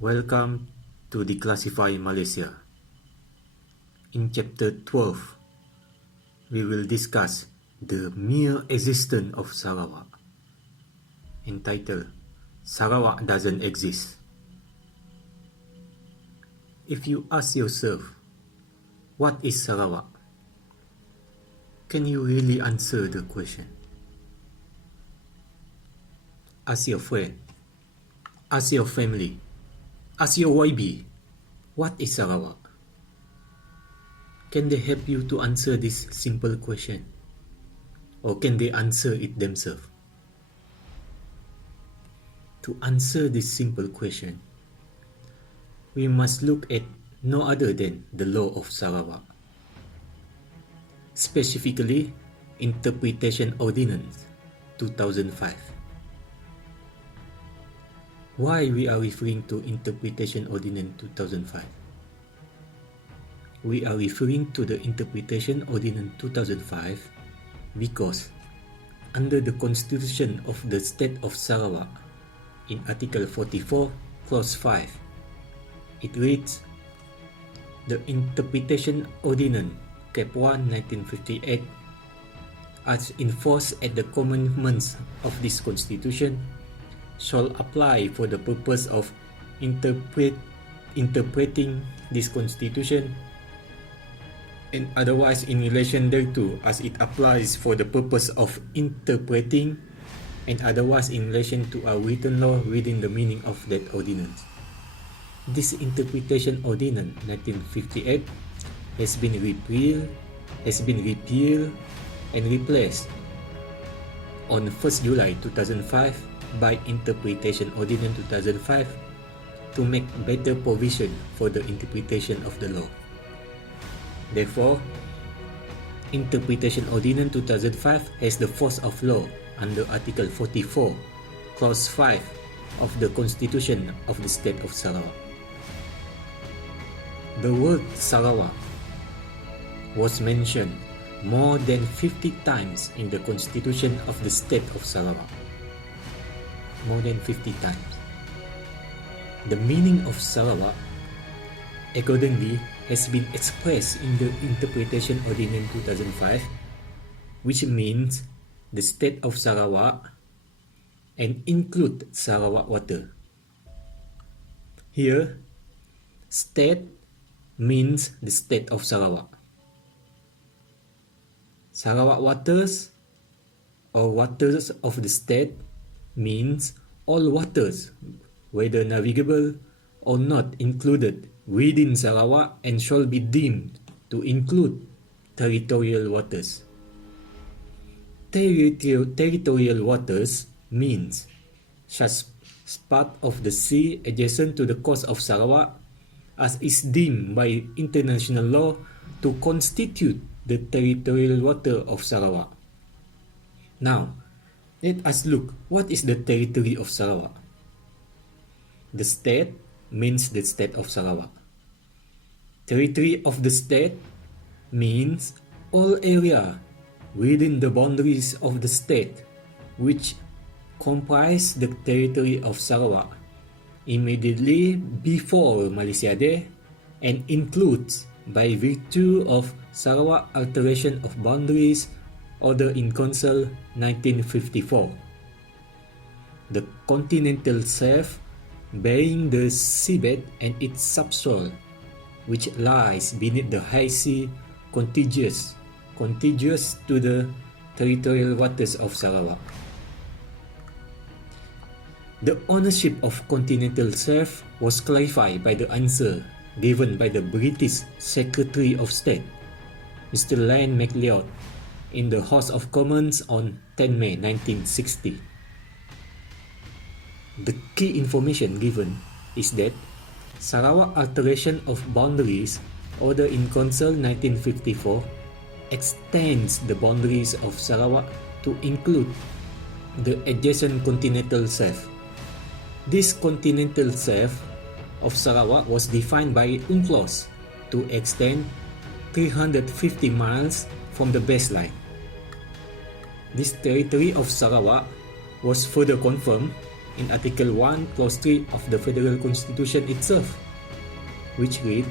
Welcome to Declassify Malaysia. In Chapter 12, we will discuss the mere existence of Sarawak, entitled Sarawak Doesn't Exist. If you ask yourself, what is Sarawak? Can you really answer the question? Ask your friend, ask your family, ask your YB, what is Sarawak? Can they help you to answer this simple question? Or can they answer it themselves? To answer this simple question, we must look at no other than the law of Sarawak. Specifically, Interpretation Ordinance 2005. Why we are referring to Interpretation Ordinance 2005? We are referring to the Interpretation Ordinance 2005 because under the Constitution of the State of Sarawak, in Article 44, Clause 5, it reads, "The Interpretation Ordinance Cap 1, 1958, as enforced at the commandments of this Constitution, shall apply for the purpose of interpreting this Constitution and otherwise in relation thereto as it applies for the purpose of interpreting and otherwise in relation to a written law within the meaning of that ordinance." This Interpretation Ordinance 1958 has been repealed and replaced on 1st July 2005 by Interpretation Ordinance 2005 to make better provision for the interpretation of the law. Therefore, Interpretation Ordinance 2005 has the force of law under Article 44, Clause 5 of the Constitution of the State of Sarawak. The word Sarawak was mentioned more than 50 times in the Constitution of the State of Sarawak. More than 50 times. The meaning of Sarawak, accordingly, has been expressed in the Interpretation Ordinance 2005, which means the State of Sarawak and include Sarawak water. Here, state means the State of Sarawak. Sarawak waters or waters of the state means all waters, whether navigable or not included within Sarawak, and shall be deemed to include territorial waters. Territorial waters means such part of the sea adjacent to the coast of Sarawak as is deemed by international law to constitute the territorial water of Sarawak. Now, let us look what is the territory of Sarawak. The state means the State of Sarawak. Territory of the state means all area within the boundaries of the state which comprise the territory of Sarawak immediately before Malaysia Day and includes by virtue of Sarawak Alteration of Boundaries Order in Council 1954. The continental shelf bearing the seabed and its subsoil, which lies beneath the high sea contiguous to the territorial waters of Sarawak. The ownership of continental shelf was clarified by the answer given by the British Secretary of State, Mr. Ian MacLeod, in the House of Commons on 10 May 1960. The key information given is that Sarawak Alteration of Boundaries Order in Council 1954 extends the boundaries of Sarawak to include the adjacent continental shelf. This continental shelf of Sarawak was defined by UNCLOS to extend 350 miles from the baseline. This territory of Sarawak was further confirmed in Article 1, Clause 3 of the Federal Constitution itself, which read,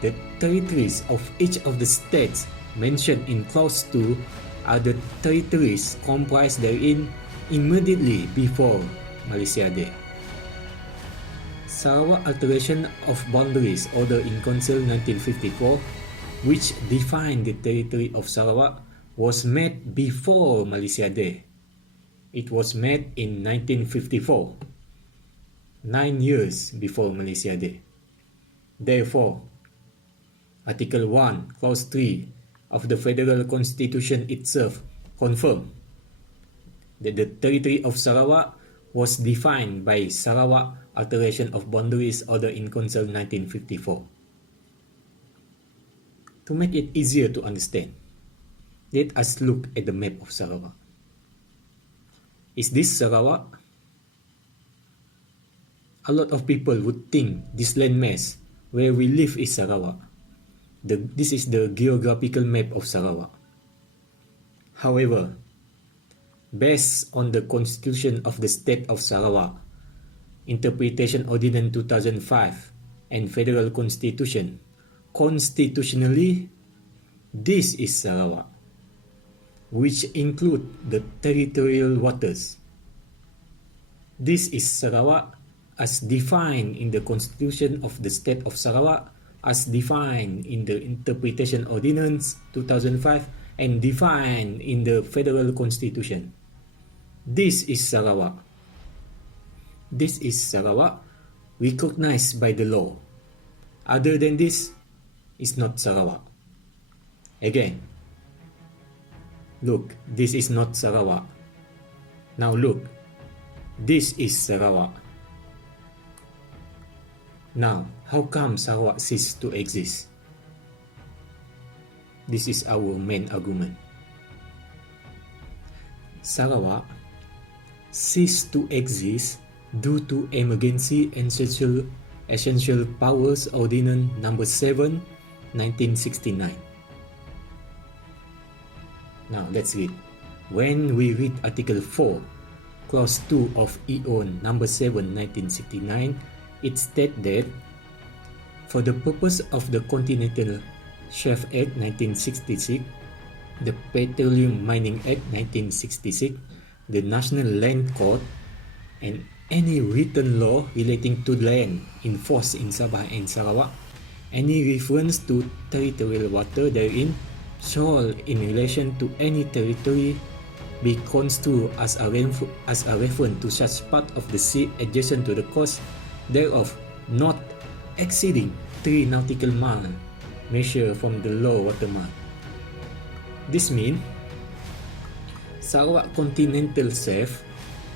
"The territories of each of the states mentioned in Clause 2 are the territories comprised therein immediately before Malaysia Day." Sarawak Alteration of Boundaries Order in Council 1954, which defined the territory of Sarawak, was made before Malaysia Day. It was made in 1954, 9 years before Malaysia Day. Therefore, Article 1, Clause 3 of the Federal Constitution itself confirmed that the territory of Sarawak was defined by Sarawak Alteration of Boundaries Order in Council 1954. To make it easier to understand, let us look at the map of Sarawak. Is this Sarawak? A lot of people would think this landmass where we live is Sarawak. This is the geographical map of Sarawak. However, based on the Constitution of the State of Sarawak, Interpretation Ordinance 2005, and Federal Constitution, constitutionally, this is Sarawak, which include the territorial waters. This is Sarawak as defined in the Constitution of the State of Sarawak, as defined in the Interpretation Ordinance 2005, and defined in the Federal Constitution. This is Sarawak. This is Sarawak recognized by the law. Other than this, is not Sarawak. Again, look, this is not Sarawak. Now look, this is Sarawak. Now, how come Sarawak ceased to exist? This is our main argument. Sarawak ceased to exist due to Emergency and Essential Powers Ordinance Number 7, 1969. Now let's read. When we read Article 4, Clause 2 of EO Number 7, 1969, it states that for the purpose of the Continental Shelf Act 1966, the Petroleum Mining Act 1966, the National Land Court, and any written law relating to land in force in Sabah and Sarawak, any reference to territorial water therein shall, in relation to any territory, be construed as a reference to such part of the sea adjacent to the coast thereof, not exceeding 3 nautical miles measured from the low water mark. This means Sarawak continental shelf,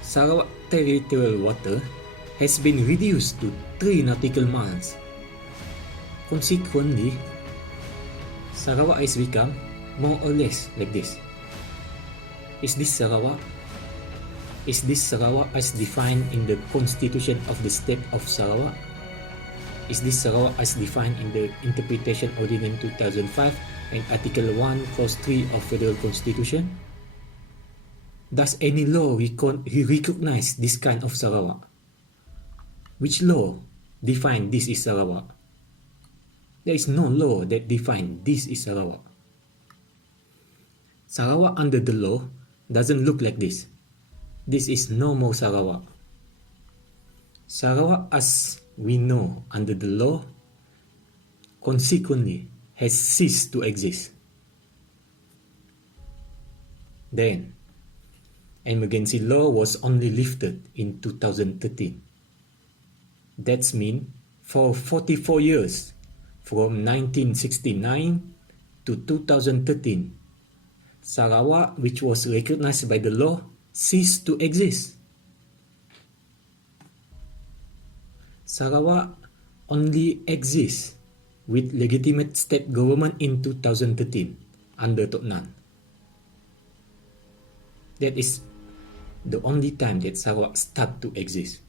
Sarawak territorial water has been reduced to 3 nautical miles. Consequently, Sarawak has become more or less like this. Is this Sarawak? Is this Sarawak as defined in the Constitution of the State of Sarawak? Is this Sarawak as defined in the Interpretation Ordinance 2005 and Article 1, Clause 3 of Federal Constitution? Does any law recognize this kind of Sarawak? Which law define this is Sarawak? There is no law that define this is Sarawak. Sarawak under the law doesn't look like this. This is no more Sarawak. Sarawak as we know under the law consequently has ceased to exist. Then, emergency law was only lifted in 2013. That's mean for 44 years, from 1969 to 2013, Sarawak, which was recognized by the law, ceased to exist. Sarawak only exists with legitimate state government in 2013 under Tok Nan. That is the only time that Sarawak start to exist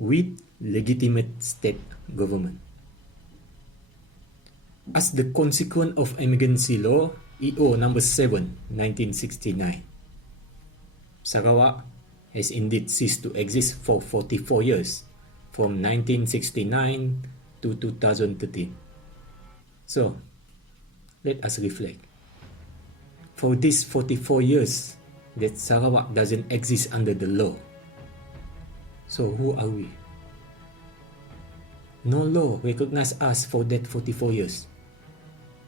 with legitimate state government. As the consequence of emergency law EO number 7, 1969, Sarawak has indeed ceased to exist for 44 years, from 1969 to 2013. So, let us reflect. For these 44 years that Sarawak doesn't exist under the law, so who are we? No law recognized us for that 44 years.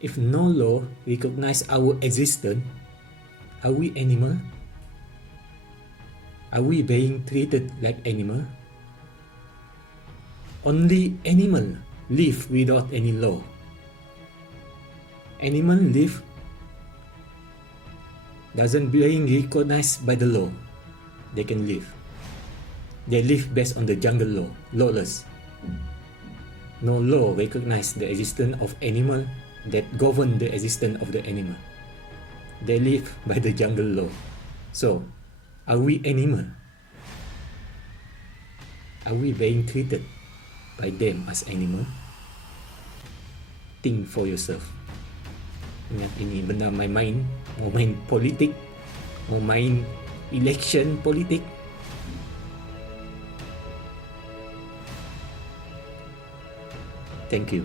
If no law recognizes our existence, are we animal? Are we being treated like animal? Only animal live without any law. Animal live doesn't being recognized by the law. They can live. They live based on the jungle law, lawless. No law recognize the existence of animal that govern the existence of the animal. They live by the jungle law. So, are we animal? Are we being treated by them as animal? Think for yourself. Ingat, ini benda main-main, mau main politik, mau main election politik. Thank you.